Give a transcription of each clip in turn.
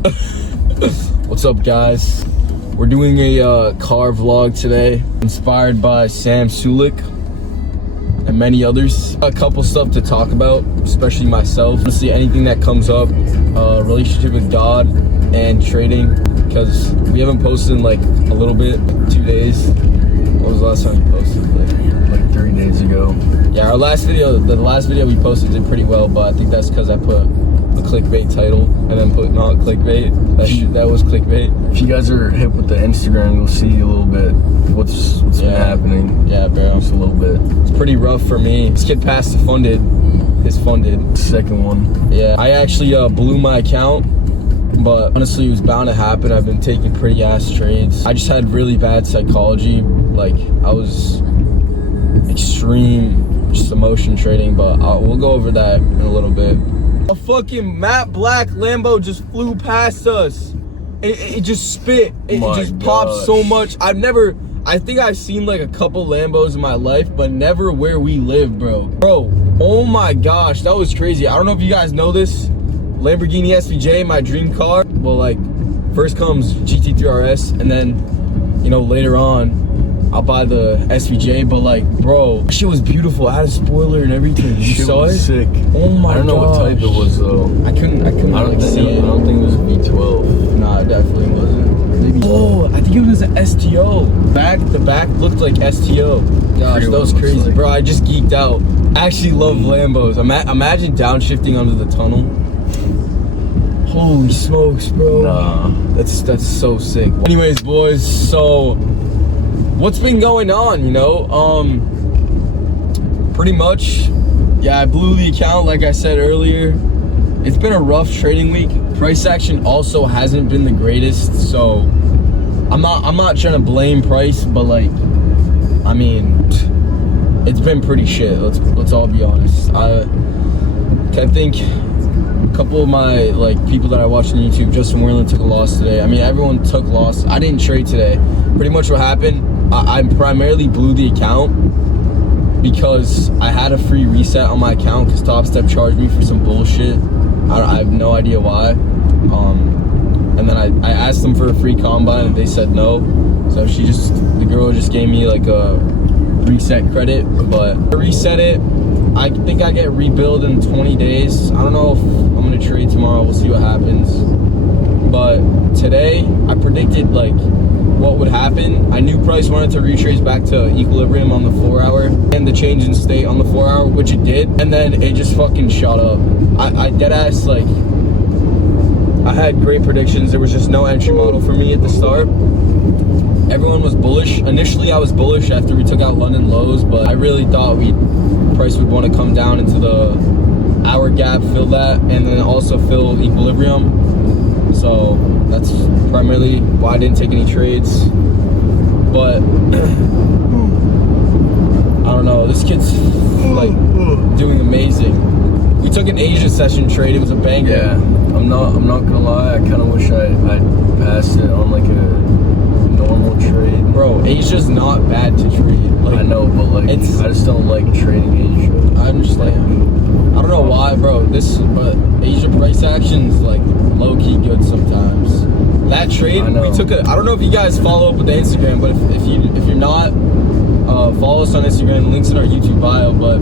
What's up, guys? We're doing a car vlog today, inspired by Sam Sulek and many others. A couple stuff to talk about, especially myself. Honestly, anything that comes up, relationship with God and trading, because we haven't posted in like a little bit, 2 days. What was the last time you posted? Like 3 days ago. Yeah, our last video, the last video we posted did pretty well, but I think that's because I put a clickbait title and then put not clickbait. That was clickbait. If you guys are hip with the Instagram, you'll see a little bit what's been happening. Yeah, bro. Just a little bit. It's pretty rough for me. This kid passed his funded. Second one. Yeah, I actually blew my account, but honestly, it was bound to happen. I've been taking pretty ass trades. I just had really bad psychology. Like, I was extreme just emotion trading, but we'll go over that in a little bit. A fucking matte black Lambo just flew past us. It just spit. It just popped so much. I think I've seen like a couple Lambos in my life, but never where we live, bro. Bro, oh my gosh, that was crazy. I don't know if you guys know this. Lamborghini SVJ, my dream car. Well, like, first comes GT3 RS, and then, you know, later on, I'll buy the SVJ, but like, bro, that shit was beautiful. I had a spoiler and everything. You saw it? Sick. Oh my god. I don't know what type it was though. I couldn't like see it. I don't think it was a V12. Nah, it definitely wasn't. Maybe. Oh, I think it was an STO. The back looked like STO. Gosh, that was crazy, like. Bro. I just geeked out. I actually love Lambos. Imagine downshifting under the tunnel. Holy smokes, bro. Nah. That's so sick. Anyways, boys, so what's been going on, you know? Pretty much, yeah, I blew the account like I said earlier. It's been a rough trading week. Price action also hasn't been the greatest, so I'm not trying to blame price, but like, I mean, it's been pretty shit. Let's all be honest. I think a couple of my like people that I watch on YouTube, Justin Werland took a loss today. I mean, everyone took loss. I didn't trade today. Pretty much what happened, I primarily blew the account because I had a free reset on my account because Top Step charged me for some bullshit. I have no idea why. And then I asked them for a free combine and they said no. So the girl just gave me like a reset credit, but I reset it. I think I get rebilled in 20 days. I don't know if I'm gonna trade tomorrow. We'll see what happens. But today, I predicted like what would happen. I knew price wanted to retrace back to equilibrium on the 4 hour and the change in state on the 4 hour, which it did. And then it just fucking shot up. I dead ass, like, I had great predictions. There was just no entry model for me at the start. Everyone was bullish. Initially, I was bullish after we took out London lows, but I really thought price would want to come down into the hour gap, fill that, and then also fill equilibrium. So that's primarily why I didn't take any trades. But I don't know, this kid's like doing amazing. We took an Asia session trade. It was a banger. Yeah, I'm not gonna lie. I kind of wish I passed it on like a normal trade. Bro, Asia's not bad to trade. Like, I know, but like, I just don't like trading Asia. I understand. I don't know why, bro. But Asia price action's like low-key good sometimes. That trade, we took I don't know if you guys follow up with the Instagram, but if you're not, follow us on Instagram. The link's in our YouTube bio. But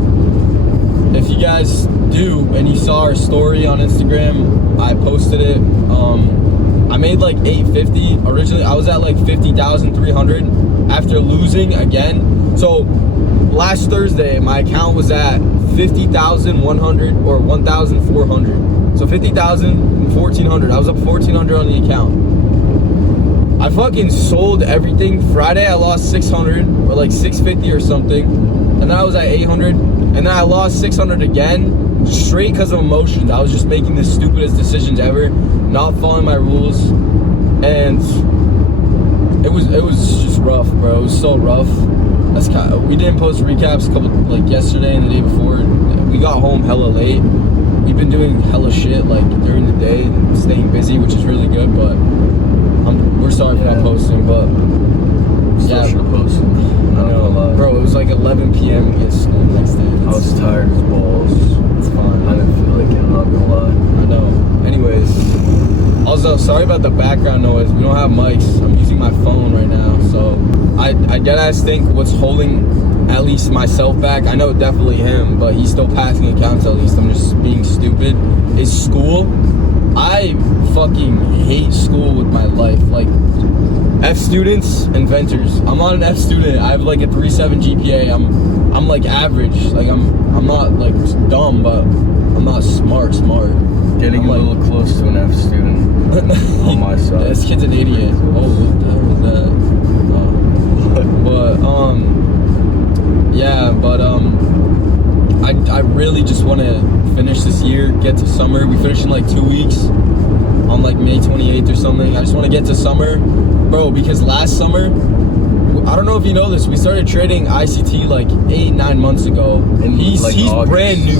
if you guys do and you saw our story on Instagram, I posted it. I made like 850. Originally, I was at like 50,300 after losing again. So last Thursday, my account was at 50,100 or 1,400. So 50,000 and 1,400. I was up 1,400 on the account. I fucking sold everything. Friday, I lost 600 or like 650 or something. And then I was at 800. And then I lost 600 again. Straight because of emotions. I was just making the stupidest decisions ever, not following my rules, and it was just rough, bro. It was so rough. We didn't post recaps like yesterday and the day before. We got home hella late. We've been doing hella shit like during the day and staying busy, which is really good. But we're sorry for not posting, but Still should have posted. I know, bro. It was like 11 p.m. We get school the next day. I was tired as balls. It's fine. I didn't feel like it. I'm not gonna lie. I know. Anyways, also sorry about the background noise. We don't have mics. I'm using my phone right now. So I deadass think what's holding at least myself back, I know definitely him, but he's still passing accounts at least. I'm just being stupid, is school. I fucking hate school with my life. Like, F students, inventors. I'm not an F student. I have like a 3.7 GPA. I'm like average. Like I'm not like dumb, but I'm not smart. Getting I'm a little close to an F student on my side. This kid's an idiot. Oh, what the hell was that? I really just want to finish this year, get to summer. We finish in like 2 weeks on like May 28th or something. I just want to get to summer, bro, because last summer, I don't know if you know this, we started trading ICT like 8-9 months ago, and he's August.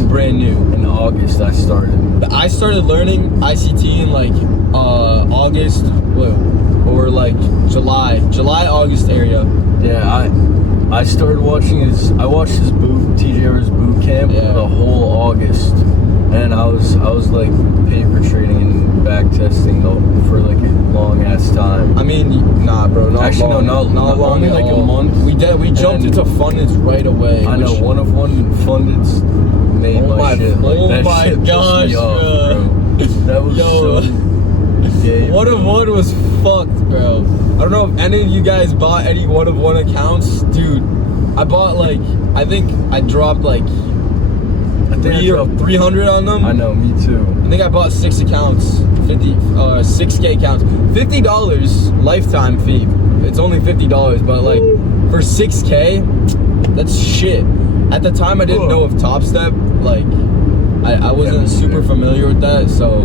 brand new. In August I started learning ICT in like August, or like July, August area. Yeah, I started watching I watched his TJ Evers boot camp for the whole August, and I was like paper trading and back testing for like a long ass time. I mean, nah, bro, not long, only like all. a month. We jumped into Fundeds right away. I know, one Fundeds made my shit. Like, oh that my shit gosh, pissed me off, bro. That was so gay. One of one was fucked, bro. I don't know if any of you guys bought any one of one accounts, dude. I bought like, I think I dropped like 300 on them. I know, me too. I think I bought 6 accounts, 6K accounts, $50 lifetime fee. It's only $50, but like for 6K, that's shit. At the time, I didn't know of Top Step. Like, I wasn't super familiar with that. So,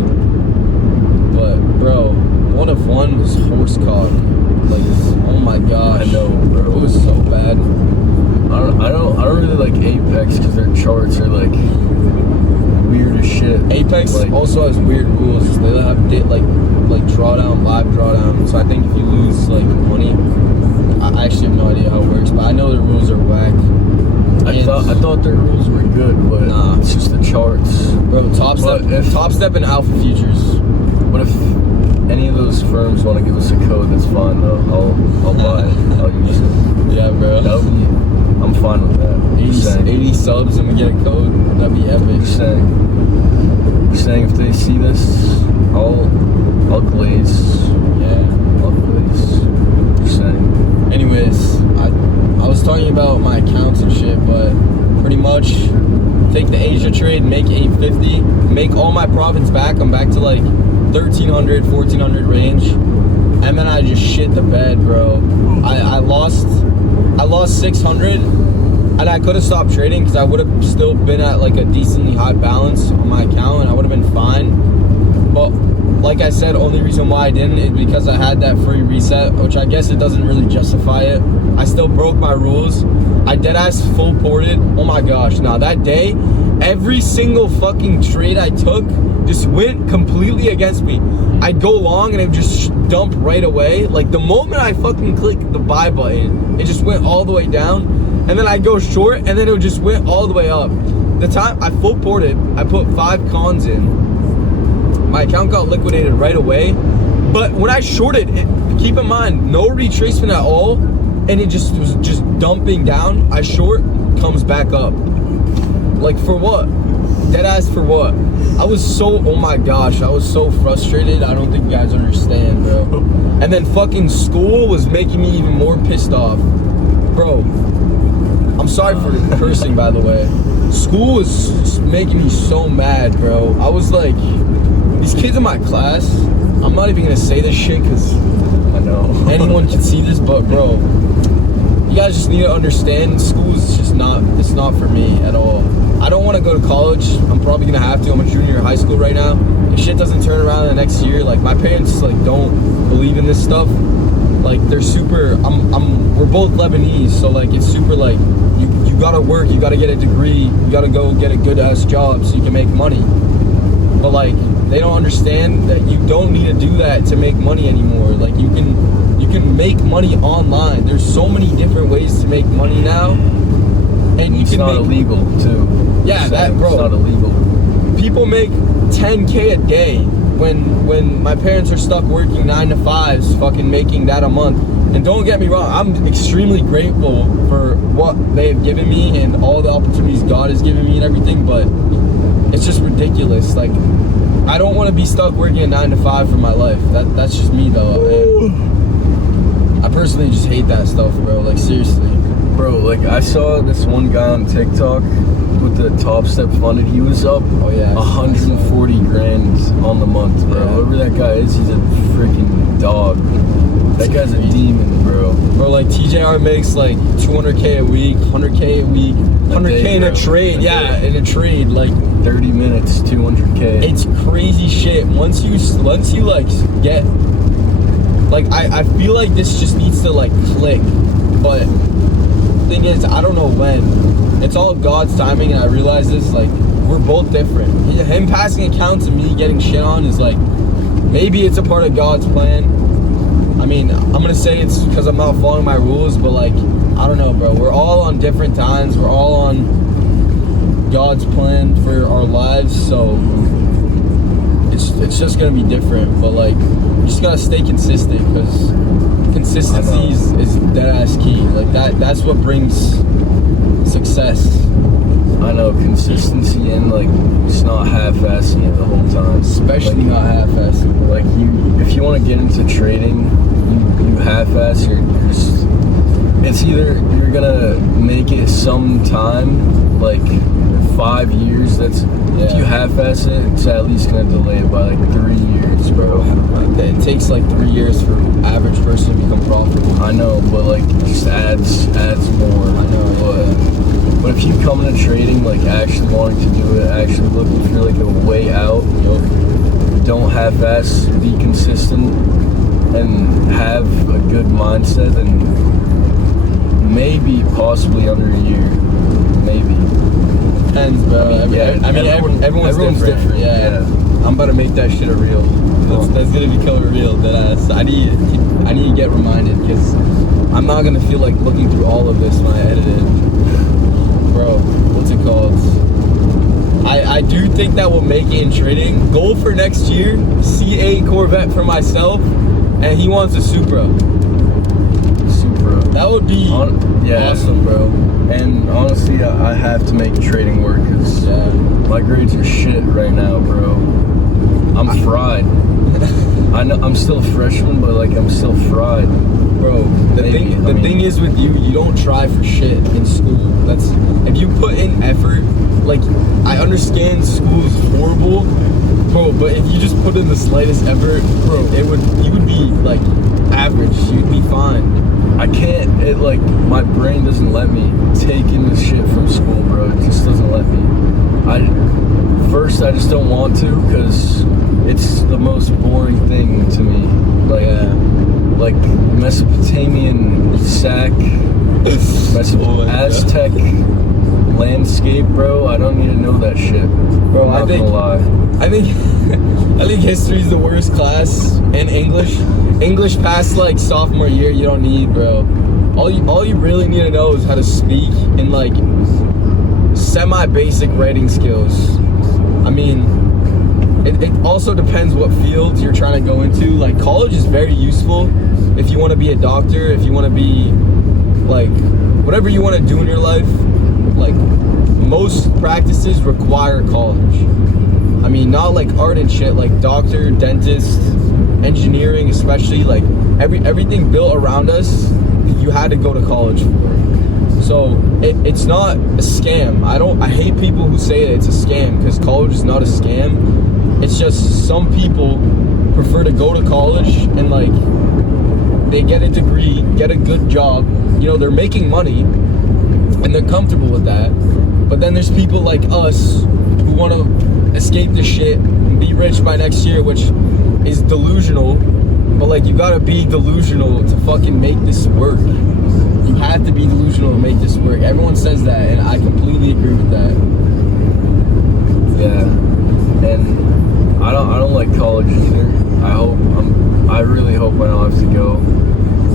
but bro, one of one was horse cock. Like, oh my gosh. I know, bro. It was so bad. I don't really like Apex because their charts are like weird as shit. Apex like, also has weird rules. They have like drawdown, live drawdown. So I think if you lose like money, I actually have no idea how it works, but I know the rules are whack. I thought their rules were good, but nah, it's just the charts. Bro, Top Step and Alpha Futures. What if any of those firms want to give us a code? That's fine though. I'll buy it. I'll use it. Yeah, bro. I'm fine with that. 80 subs and we get a code. That'd be epic. You're saying if they see this, I'll glaze. Yeah, I'll glaze. You're saying. Anyways, I was talking about my accounts and shit, but pretty much take the Asia trade, make 850, make all my profits back. I'm back to like 1,300, 1,400 range, and then I just shit the bed, bro. I lost 600, and I could have stopped trading because I would have still been at like a decently high balance on my account, and I would have been fine. But like I said, only reason why I didn't is because I had that free reset, which I guess it doesn't really justify it. I still broke my rules. I deadass full ported. Oh my gosh. Now that day, every single fucking trade I took just went completely against me. I'd go long and it would just dump right away. Like the moment I fucking clicked the buy button, it just went all the way down. And then I'd go short and then it would just went all the way up. The time I full ported, I put 5 cons in. My account got liquidated right away. But when I shorted it, keep in mind, no retracement at all. And it just was just dumping down. I short, comes back up. Like for what? Deadass for what? I was so, oh my gosh, I was so frustrated. I don't think you guys understand, bro. And then fucking school was making me even more pissed off. Bro, I'm sorry for cursing, by the way. School was making me so mad, bro. I was like, these kids in my class, I'm not even gonna say this shit because I know anyone can see this, but bro, you guys just need to understand, school is just it's not for me at all. I don't want to go to college. I'm probably gonna have to. I'm a junior in high school right now. If shit doesn't turn around in the next year, like my parents like don't believe in this stuff. Like they're super, we're both Lebanese, so like it's super like, you gotta work, you gotta get a degree, you gotta go get a good ass job so you can make money. But like, they don't understand that you don't need to do that to make money anymore. Like you can make money online. There's so many different ways to make money now. And it's not illegal too. Yeah, that, bro. It's not illegal. People make 10K a day when my parents are stuck working 9 to 5s, fucking making that a month. And don't get me wrong, I'm extremely grateful for what they have given me and all the opportunities God has given me and everything, but it's just ridiculous. Like, I don't want to be stuck working a 9 to 5 for my life. That's just me though. And I personally just hate that stuff, bro. Like, seriously. Bro, like, I saw this one guy on TikTok with the Top Step funded. He was up 140 grand on the month, bro. Yeah. Whoever that guy is, he's a freaking dog. That guy's a demon, bro. Bro, like, TJR makes like 200K a week, 100K a week, 100K in a trade. Yeah, in a trade, like 30 minutes, 200K. It's crazy shit. Once you like get, like, I feel like this just needs to like click, but the thing is, I don't know when. It's all God's timing, and I realize this. Like, we're both different. Him passing accounts and me getting shit on is like, maybe it's a part of God's plan. I mean, I'm gonna say it's because I'm not following my rules, but like, I don't know, bro. We're all on different times. We're all on God's plan for our lives, so it's just gonna be different. But like, you just gotta stay consistent, because consistency is dead ass key. Like, that's what brings success. I know, consistency, and like, it's not half-assing it the whole time. Especially like, not half-assing. Like, if you want to get into trading, you half-ass, you're just, it's either you're gonna make it sometime, like 5 years. If you half-ass it, it's at least gonna delay it by like 3 years, bro. It takes like 3 years for average person to become profitable. I know, but like, it just adds more. I know, But if you come into trading, like, actually wanting to do it, actually looking for like a way out, don't half-ass, be consistent, and have a good mindset, and maybe possibly under a year, maybe. Depends, bro. Everyone's different. Yeah. I'm about to make that shit a reel. That's gonna become a reel. I need to get reminded, because I'm not gonna feel like looking through all of this when I edit it. Bro, what's it called? I do think that will make it in trading. Goal for next year: C8 Corvette for myself, and he wants a Supra. That would be awesome, bro. And honestly, I have to make trading work, because my grades are shit right now, bro. I'm fried. I know I'm still a freshman, but like, I'm still fried. Bro, the thing is with you don't try for shit in school. If you put in effort, like, I understand school is horrible, bro, but if you just put in the slightest effort, bro, you would be like average. You'd be fine. I can't, my brain doesn't let me take in the shit from school, bro. It just doesn't let me. I just don't want to, because it's the most boring thing to me. Like Mesopotamian sack, Aztec landscape, bro. I don't need to know that shit, bro. I'm not gonna lie. I think history is the worst class, and English past like sophomore year you don't need, bro. All you really need to know is how to speak and like semi-basic writing skills. I mean, it also depends what field you're trying to go into. Like, college is very useful if you want to be a doctor, if you want to be like whatever you want to do in your life. Like, most practices require college. I mean, not like art and shit, like doctor, dentist, engineering, especially, like everything built around us, you had to go to college for. So it's not a scam. I hate people who say that it's a scam, because college is not a scam. It's just some people prefer to go to college and like they get a degree, get a good job, they're making money and they're comfortable with that. But then there's people like us who want to escape this shit and be rich by next year, which is delusional. But like, you gotta be delusional to fucking make this work. You have to be delusional to make this work. Everyone says that, and I completely agree with that. Yeah, and I don't like college either. I really hope I don't have to go.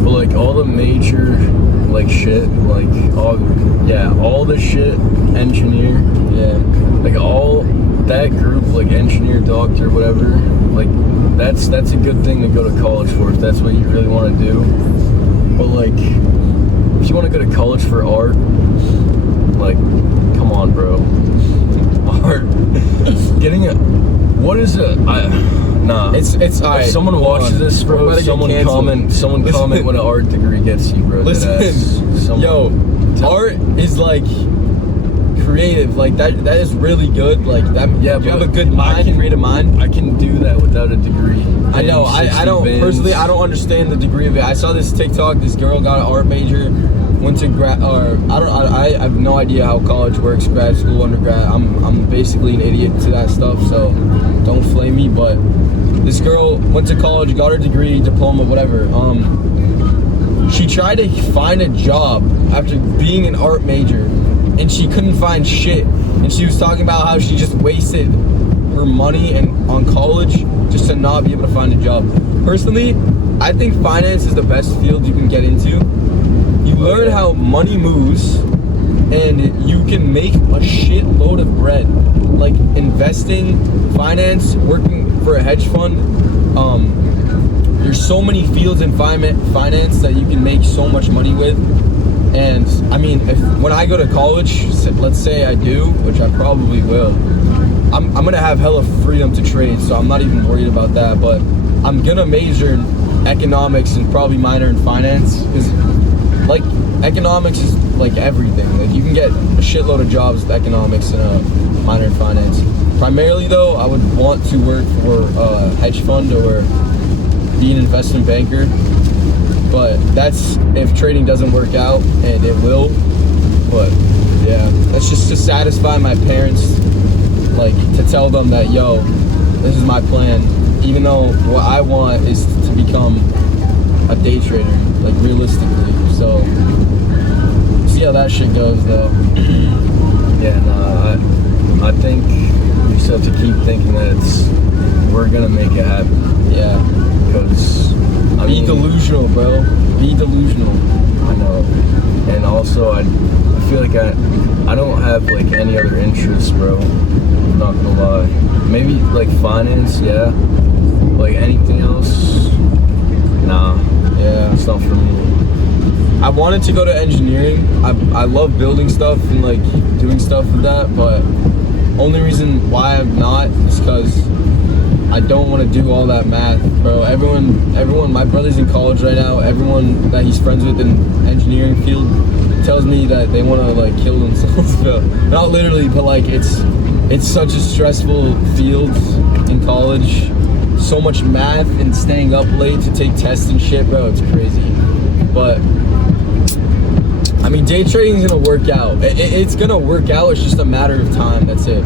But like, all the major like shit, like all the shit, engineer, like all that group, like engineer, doctor, whatever, like that's a good thing to go to college for if that's what you really want to do. But like, if you want to go to college for art, like, come on, bro. Art. Getting a, what is it? Nah. It's if alright. someone watches this, bro, someone comment what an art degree gets you, bro. Listen, art is like creative, like that is really good, like that. Yeah, you have a good mind, creative mind. I can do that without a degree. I know. I don't personally. I don't understand the degree of it. I saw this TikTok. This girl got an art major, went to grad, or I have no idea how college works, grad school, undergrad. I'm basically an idiot to that stuff, so don't flame me. But this girl went to college, got her degree, diploma, whatever. She tried to find a job after being an art major, and she couldn't find shit. And she was talking about how she just wasted her money on college just to not be able to find a job. Personally, I think finance is the best field you can get into. You learn how money moves, and you can make a shitload of bread. Like investing, finance, working for a hedge fund. There's so many fields in finance that you can make so much money with. And I mean, when I go to college, let's say I do, which I probably will, I'm gonna have hella freedom to trade, so I'm not even worried about that. But I'm gonna major in economics and probably minor in finance, because like economics is like everything. Like you can get a shitload of jobs with economics and a minor in finance. Primarily though, I would want to work for a hedge fund or be an investment banker. But that's if trading doesn't work out, and it will. But yeah, that's just to satisfy my parents, like to tell them that, yo, this is my plan. Even though what I want is to become a day trader, like realistically. So see how that shit goes though. Yeah, no, I think we just have to keep thinking that we're gonna make it happen. Yeah. Because be delusional, bro. Be delusional. I know. And also, I feel like I don't have like any other interests, bro. I'm not gonna lie. Maybe like finance, yeah. Like anything else, nah. Yeah, it's not for me. I wanted to go to engineering. I love building stuff and like doing stuff with that, but only reason why I'm not is because I don't want to do all that math, bro. Everyone, my brother's in college right now. Everyone that he's friends with in engineering field tells me that they want to like kill themselves. But not literally, but like it's such a stressful field in college. So much math and staying up late to take tests and shit, bro. It's crazy. But I mean, day trading is gonna work out. It's gonna work out. It's just a matter of time. That's it.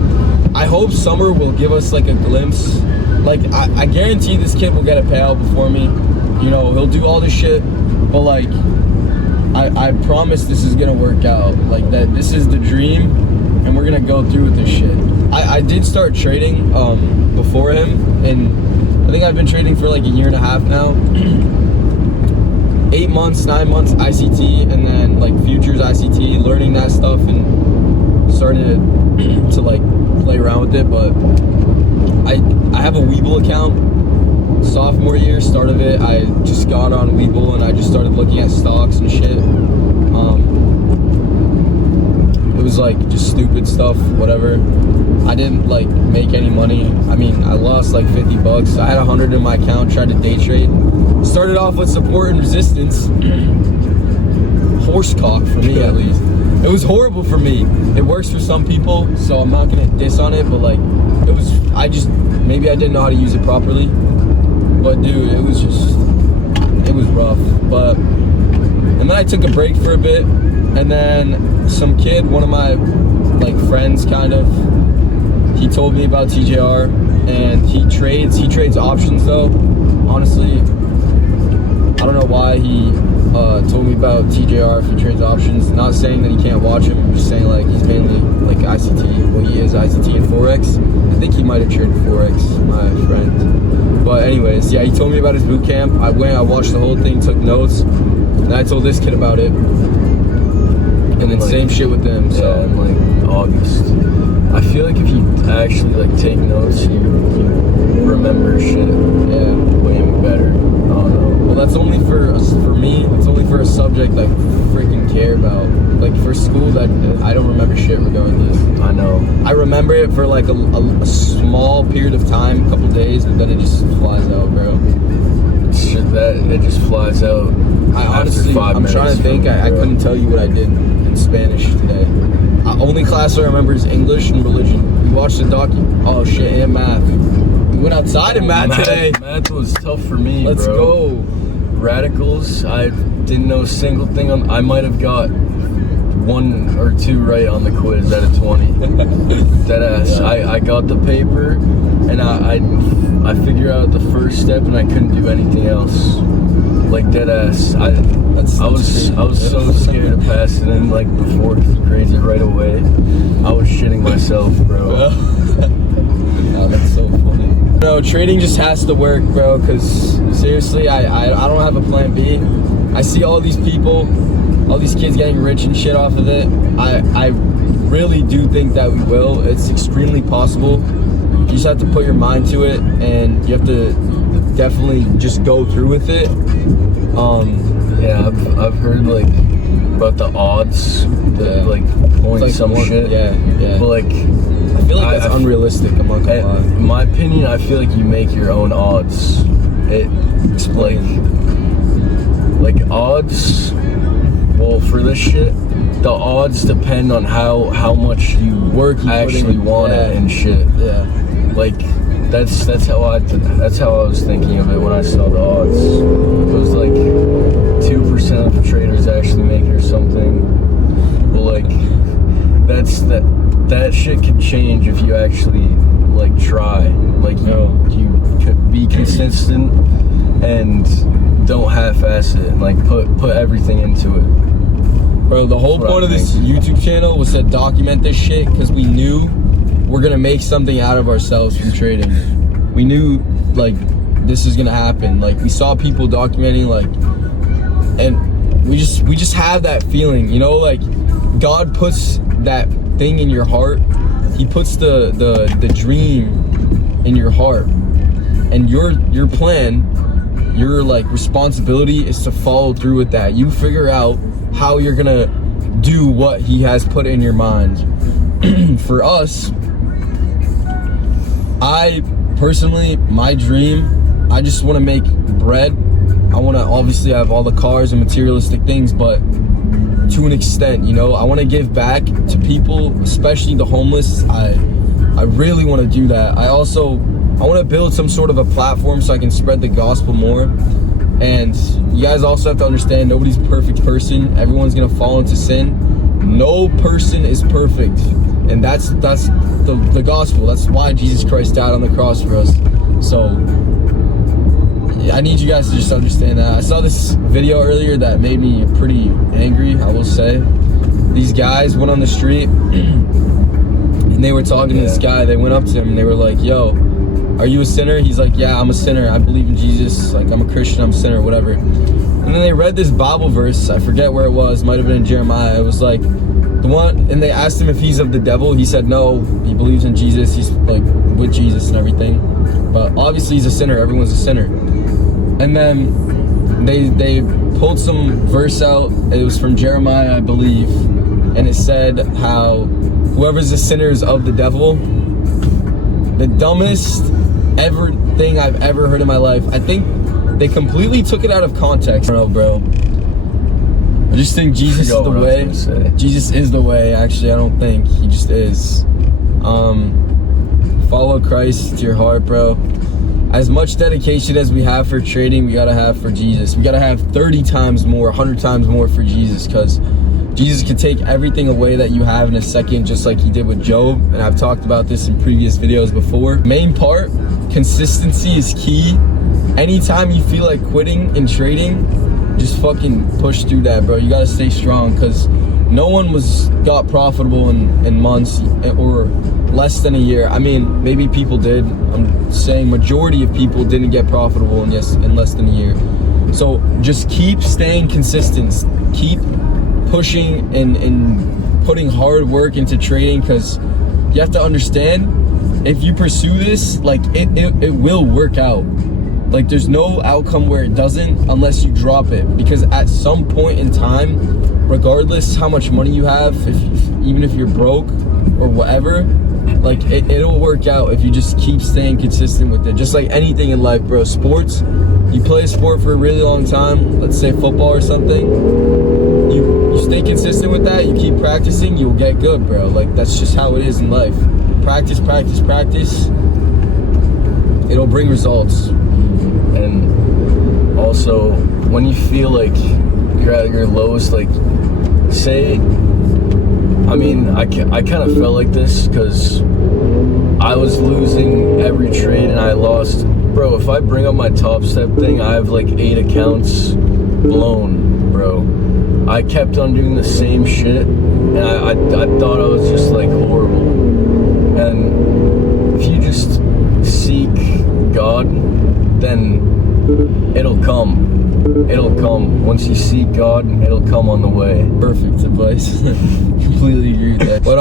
I hope summer will give us like a glimpse. Like, I guarantee this kid will get a payout before me. You know, he'll do all this shit. But, like, I promise this is going to work out. Like, that this is the dream, and we're going to go through with this shit. I did start trading before him, and I think I've been trading for, like, a year and a half now. 8 months, 9 months ICT, and then, like, futures ICT, learning that stuff, and starting to like, play around with it. But I have a Webull account. Sophomore year, start of it, I just got on Webull and I just started looking at stocks and shit. It was like just stupid stuff, whatever. I didn't like make any money. I mean, I lost like 50 bucks. I had 100 in my account, tried to day trade. Started off with support and resistance. Horsecock for me, at least. It was horrible for me. It works for some people, so I'm not gonna diss on it, but like, maybe I didn't know how to use it properly. But dude, it was rough. But, and then I took a break for a bit, and then some kid, one of my like friends kind of, he told me about TJR, and he trades options though. Honestly, I don't know why he told me about TJR if he trades options. Not saying that he can't watch him, I'm just saying like he's mainly like ICT. Well, he is ICT and Forex. I think he might have traded Forex, my friend. But anyways, yeah, he told me about his boot camp. I watched the whole thing, took notes, and I told this kid about it. And then like, same shit with them. So yeah, in like August. I feel like if you actually like take notes, you remember shit way better. I don't know. Well, that's only for me. It's only for a subject I freaking care about. Like for school, that I don't remember shit regardless. I know. I remember it for like a small period of time, a couple days, but then it just flies out, bro. Shit, that it just flies out. I honestly, I'm trying to think. I couldn't tell you what I did in Spanish today. Only class I remember is English and religion. We watched the oh shit, and math. We went outside in math today. Math was tough for me, Let's bro. go. Radicals, I didn't know a single thing on. I might have got 1 or 2 right on the quiz out of 20. Deadass. Yeah. I got the paper, and I figured out the first step, and I couldn't do anything else. Like deadass. I was so scared to pass it in like before because he grades it right away. I was shitting myself, bro. Oh, that's so funny. No, trading just has to work, bro, because seriously, I don't have a plan B. I see all these people, all these kids getting rich and shit off of it. I really do think that we will. It's extremely possible. You just have to put your mind to it, and you have to definitely just go through with it. Yeah, I've heard like about the odds, like point like some shit. Yeah. But like, I feel like that's unrealistic. I'm not gonna lie. In my opinion, I feel like you make your own odds. Like odds. Well, for this shit, the odds depend on how much you actually want it and shit. Yeah. Like that's how I was thinking of it when I saw the odds. It was like 2% of traders actually make it or something. Well, like that shit can change if you actually like try. Like you could be consistent and don't half-ass it. And, like put everything into it. Bro, the whole point of this YouTube channel was to document this shit because we knew we're gonna make something out of ourselves from trading. We knew like this is gonna happen. Like we saw people documenting, like, and we just have that feeling, you know, like God puts that thing in your heart. He puts the dream in your heart, and your plan, your like responsibility is to follow through with that. You figure out how you're gonna do what he has put in your mind. For us, I personally, my dream, I just want to make bread. I want to obviously have all the cars and materialistic things, but to an extent, you know, I want to give back to people, especially the homeless. I really want to do that. I want to build some sort of a platform so I can spread the gospel more. And you guys also have to understand, nobody's a perfect person. Everyone's gonna fall into sin. No person is perfect, and that's the gospel. That's why Jesus Christ died on the cross for us. So I need you guys to just understand that. I saw this video earlier that made me pretty angry, I will say. These guys went on the street and they were talking to this guy. They went up to him and they were like, yo, are you a sinner? He's like, yeah, I'm a sinner. I believe in Jesus. Like, I'm a Christian, I'm a sinner, whatever. And then they read this Bible verse. I forget where it was. Might have been in Jeremiah. It was like the one, and they asked him if he's of the devil. He said no, he believes in Jesus. He's like with Jesus and everything. But obviously he's a sinner. Everyone's a sinner. And then they pulled some verse out. It was from Jeremiah, I believe. And it said how whoever's a sinner is of the devil. The dumbest thing I've ever heard in my life. I think they completely took it out of context. I don't know, bro. I just think Jesus is the way. Jesus is the way, actually. I don't think. He just is. Follow Christ to your heart, bro. As much dedication as we have for trading, we gotta have for Jesus. We gotta have 30 times more, 100 times more for Jesus, because Jesus can take everything away that you have in a second, just like he did with Job. And I've talked about this in previous videos before. Main part, consistency is key. Anytime you feel like quitting in trading, just fucking push through that, bro. You gotta stay strong, because no one got profitable in months or less than a year. I mean, maybe people did. I'm saying majority of people didn't get profitable in less than a year. So just keep staying consistent. Keep pushing and putting hard work into trading, because you have to understand, if you pursue this, like it will work out. Like there's no outcome where it doesn't unless you drop it, because at some point in time, regardless how much money you have, even if you're broke or whatever, like it'll work out if you just keep staying consistent with it. Just like anything in life, bro. Sports, you play a sport for a really long time, let's say football or something, you stay consistent with that, you keep practicing, you'll get good, bro. Like that's just how it is in life. Practice, practice, practice, it'll bring results. And also, when you feel like you're at your lowest, like, say, I mean, I kind of felt like this because I was losing every trade and I lost. Bro, if I bring up my Top Step thing, I have like 8 accounts blown, bro. I kept on doing the same shit, and I thought I was just like horrible. And if you just seek God, then it'll come. It'll come. Once you seek God, it'll come on the way. Perfect advice. Completely agree with that. But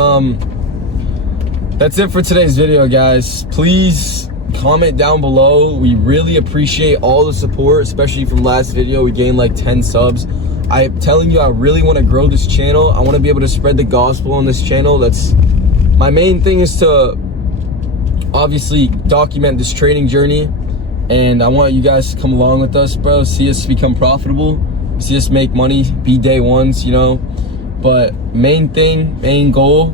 that's it for today's video, guys. Please comment down below. We really appreciate all the support, especially from last video. We gained like 10 subs. I'm telling you, I really want to grow this channel. I want to be able to spread the gospel on this channel. That's my main thing, is to obviously document this trading journey. And I want you guys to come along with us, bro. See us become profitable. See us make money, be day ones, you know. But main thing, main goal,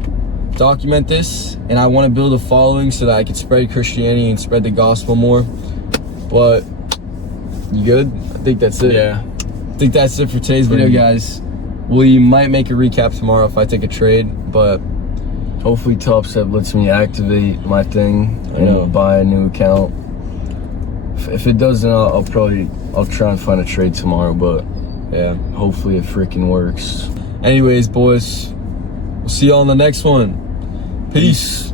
document this. And I want to build a following so that I can spread Christianity and spread the gospel more. But you good? I think that's it. Yeah. I think that's it for today's video, guys. We might make a recap tomorrow if I take a trade, but hopefully Top Step lets me activate my thing and buy a new account. If it doesn't, I'll try and find a trade tomorrow, but yeah, hopefully it freaking works. Anyways, boys, we'll see you on the next one. Peace.